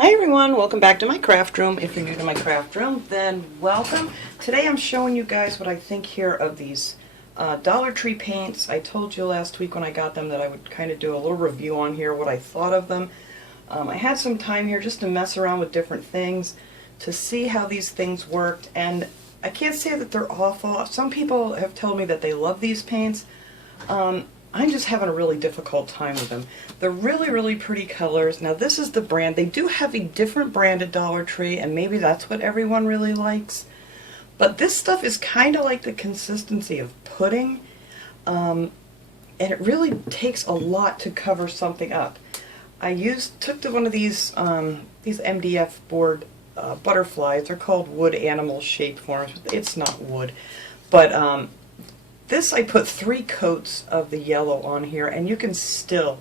Hi everyone, welcome back to my craft room. If you're new to my craft room, then welcome. Today I'm showing you guys what I think here of these Dollar Tree paints. I told you last week when I got them that I would kind of do a little review on here, what I thought of them. I had some time here just to mess around with different things, to see how these things worked, and I can't say that they're awful. Some people have told me that they love these paints. I'm just having a really difficult time with them. They're really, really pretty colors. Now this is the brand. They do have a different brand at Dollar Tree, and maybe that's what everyone really likes. But this stuff is kind of like the consistency of pudding, and it really takes a lot to cover something up. I took one of these MDF board butterflies. They're called wood animal shaped forms. It's not wood, but this I put 3 coats of the yellow on here, and you can still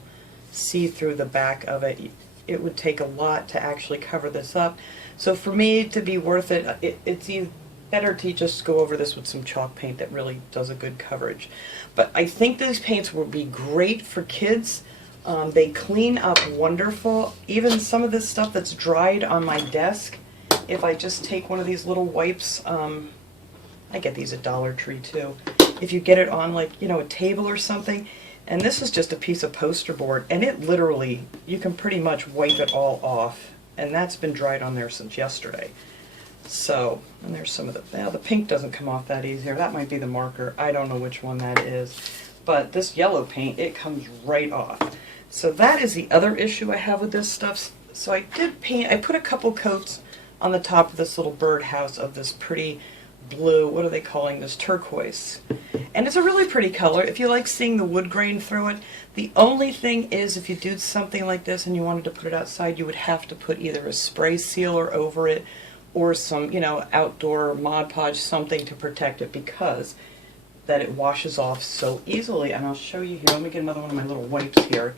see through the back of it. It would take a lot to actually cover this up. So for me to be worth it, it's even better to just go over this with some chalk paint that really does a good coverage. But I think these paints will be great for kids. They clean up wonderful. Even some of this stuff that's dried on my desk, if I just take one of these little wipes, I get these at Dollar Tree too. If you get it on, like, you know, a table or something, and this is just a piece of poster board, and it literally, you can pretty much wipe it all off, and that's been dried on there since yesterday. So, and there's some of the pink doesn't come off that easy, or that might be the marker. I don't know which one that is. But this yellow paint, it comes right off. So that is the other issue I have with this stuff. So I put a couple coats on the top of this little birdhouse of this pretty blue, what are they calling this, turquoise. And it's a really pretty color if you like seeing the wood grain through it. The only thing is, if you do something like this and you wanted to put it outside, you would have to put either a spray sealer over it or some, you know, outdoor Mod Podge, something to protect it, because that it washes off so easily. And I'll show you here. Let me get another one of my little wipes here.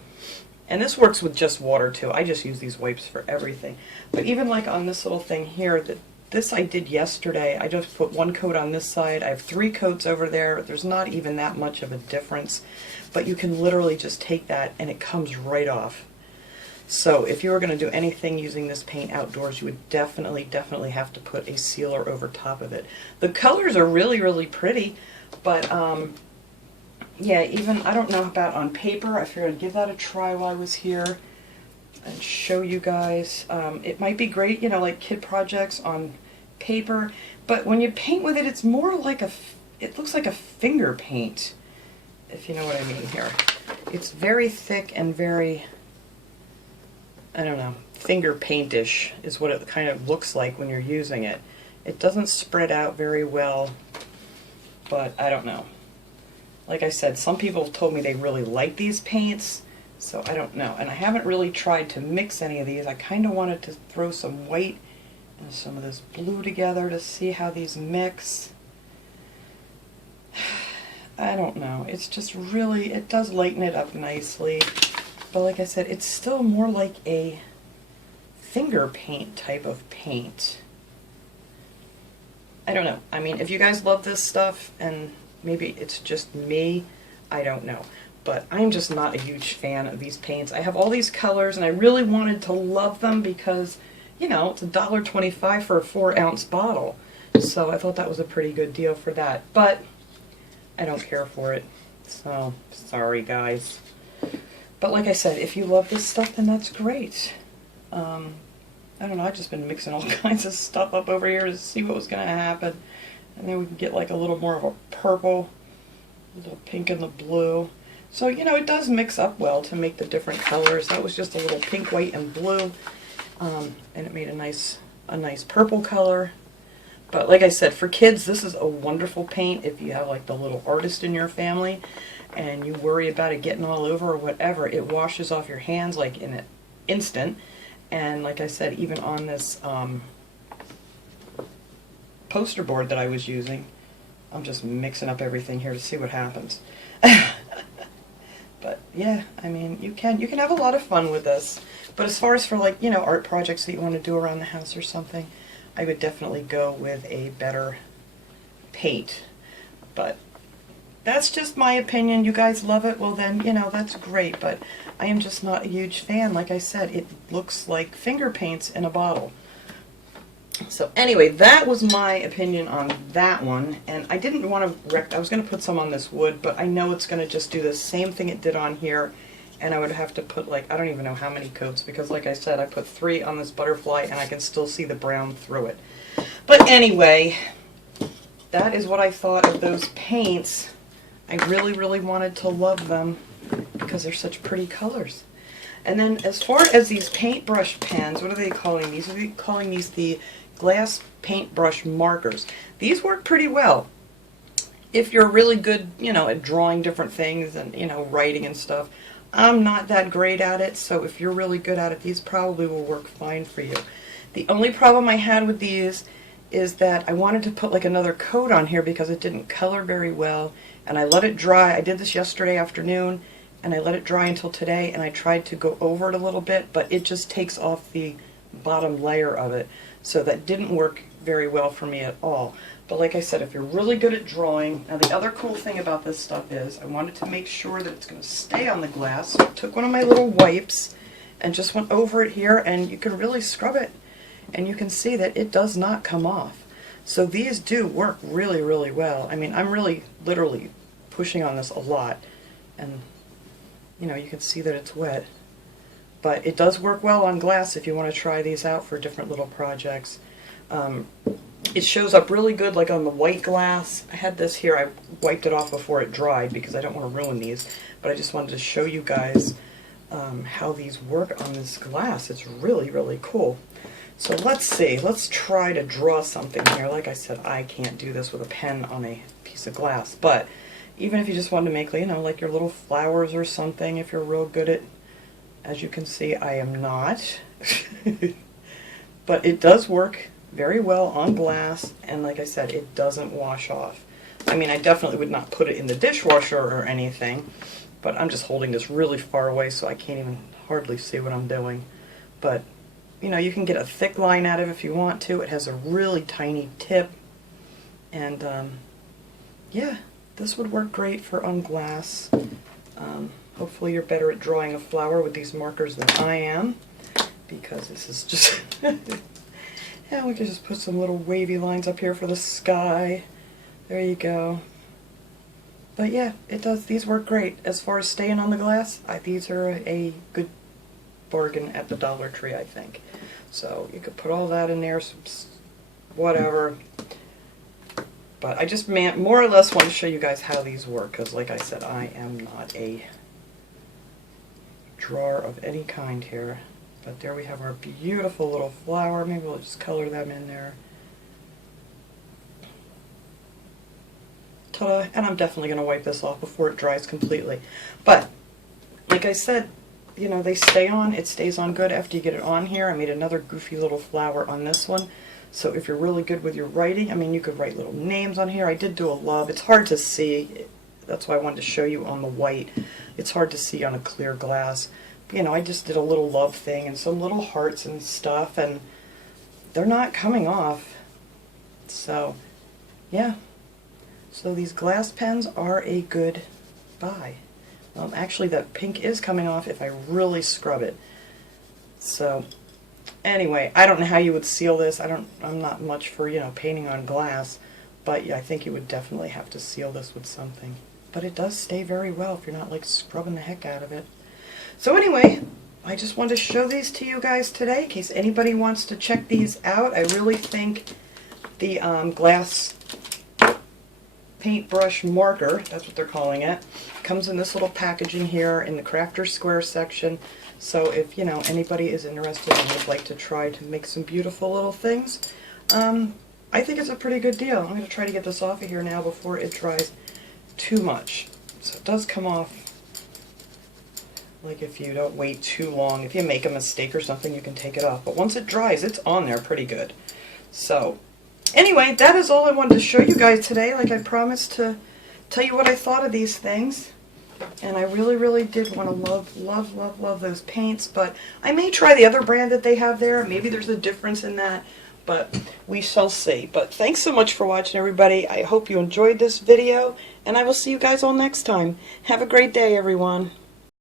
And this works with just water too. I just use these wipes for everything. But even like on this little thing here, this I did yesterday. I just put 1 coat on this side. I have 3 coats over there. There's not even that much of a difference. But you can literally just take that and it comes right off. So if you were going to do anything using this paint outdoors, you would definitely have to put a sealer over top of it. The colors are really, really pretty, but yeah, even, I don't know about on paper. I figured I'd give that a try while I was here and show you guys. It might be great, you know, like kid projects on paper, but when you paint with it, it's more like it looks like a finger paint, if you know what I mean here. It's very thick and very, I don't know, finger paintish is what it kind of looks like when you're using it. It doesn't spread out very well, but I don't know. Like I said, some people have told me they really like these paints, so I don't know. And I haven't really tried to mix any of these. I kind of wanted to throw some white and some of this blue together to see how these mix. I don't know. It's just really, it does lighten it up nicely. But like I said, it's still more like a finger paint type of paint. I don't know. I mean, if you guys love this stuff, and maybe it's just me, I don't know. But I'm just not a huge fan of these paints. I have all these colors, and I really wanted to love them because, you know, it's $1.25 for a 4-ounce bottle. So I thought that was a pretty good deal for that. But I don't care for it. So, sorry guys. But like I said, if you love this stuff, then that's great. I don't know, I've just been mixing all kinds of stuff up over here to see what was going to happen. And then we can get like a little more of a purple, a little pink and the blue. So, you know, it does mix up well to make the different colors. That was just a little pink, white, and blue. And it made a nice purple color. But like I said, for kids, this is a wonderful paint if you have like the little artist in your family and you worry about it getting all over or whatever. It washes off your hands like in an instant. And like I said, even on this poster board that I was using, I'm just mixing up everything here to see what happens. But yeah, I mean, you can have a lot of fun with this. But as far as for, like, you know, art projects that you want to do around the house or something, I would definitely go with a better paint. But that's just my opinion. You guys love it, well then, you know, that's great, but I am just not a huge fan. Like I said, it looks like finger paints in a bottle. So anyway, that was my opinion on that one, and I didn't want to I was going to put some on this wood, but I know it's going to just do the same thing it did on here, and I would have to put, like, I don't even know how many coats, because like I said, I put 3 on this butterfly and I can still see the brown through it. But anyway, that is what I thought of those paints. I really, really wanted to love them because they're such pretty colors. And then as far as these paintbrush pens, what are they calling these? Are they calling these the glass paintbrush markers? These work pretty well. If you're really good, you know, at drawing different things and, you know, writing and stuff. I'm not that great at it, so if you're really good at it, these probably will work fine for you. The only problem I had with these is that I wanted to put like another coat on here because it didn't color very well, and I let it dry. I did this yesterday afternoon, and I let it dry until today, and I tried to go over it a little bit, but it just takes off the bottom layer of it, so that didn't work very well for me at all. But like I said, if you're really good at drawing, now the other cool thing about this stuff is I wanted to make sure that it's going to stay on the glass, so I took one of my little wipes and just went over it here, and you can really scrub it, and you can see that it does not come off. So these do work really, really well. I mean, I'm really literally pushing on this a lot, and you know, you can see that it's wet. But it does work well on glass if you want to try these out for different little projects. It shows up really good like on the white glass. I had this here, I wiped it off before it dried because I don't want to ruin these, but I just wanted to show you guys how these work on this glass. It's really, really cool. So let's see, let's try to draw something here. Like I said, I can't do this with a pen on a piece of glass, but even if you just wanted to make, you know, like your little flowers or something, if you're real good at, as you can see, I am not. But it does work very well on glass, and like I said, it doesn't wash off. I mean, I definitely would not put it in the dishwasher or anything, but I'm just holding this really far away so I can't even hardly see what I'm doing. But, you know, you can get a thick line out of it if you want to. It has a really tiny tip, and yeah, this would work great for on glass. Hopefully you're better at drawing a flower with these markers than I am, because this is just... Yeah, we could just put some little wavy lines up here for the sky. There you go. But yeah, it does. These work great. As far as staying on the glass, these are a good bargain at the Dollar Tree, I think. So you could put all that in there, some whatever. But I just more or less want to show you guys how these work, because like I said, I am not a drawer of any kind here. But there we have our beautiful little flower. Maybe we'll just color them in there. Ta-da! And I'm definitely going to wipe this off before it dries completely. But, like I said, you know, they stay on. It stays on good after you get it on here. I made another goofy little flower on this one. So if you're really good with your writing, I mean, you could write little names on here. I did do a love. It's hard to see. That's why I wanted to show you on the white. It's hard to see on a clear glass. You know, I just did a little love thing and some little hearts and stuff, and they're not coming off. So, yeah. So these glass pens are a good buy. Actually, that pink is coming off if I really scrub it. So, anyway, I don't know how you would seal this. I'm not much for, you know, painting on glass, but yeah, I think you would definitely have to seal this with something. But it does stay very well if you're not, like, scrubbing the heck out of it. So anyway, I just wanted to show these to you guys today in case anybody wants to check these out. I really think the glass paintbrush marker, that's what they're calling it, comes in this little packaging here in the Crafter Square section. So if, you know, anybody is interested and would like to try to make some beautiful little things, I think it's a pretty good deal. I'm going to try to get this off of here now before it dries too much. So it does come off. Like if you don't wait too long, if you make a mistake or something, you can take it off. But once it dries, it's on there pretty good. So, anyway, that is all I wanted to show you guys today. Like I promised to tell you what I thought of these things. And I really, really did want to love those paints. But I may try the other brand that they have there. Maybe there's a difference in that. but we shall see. But thanks so much for watching, everybody. I hope you enjoyed this video, and I will see you guys all next time. Have a great day, everyone.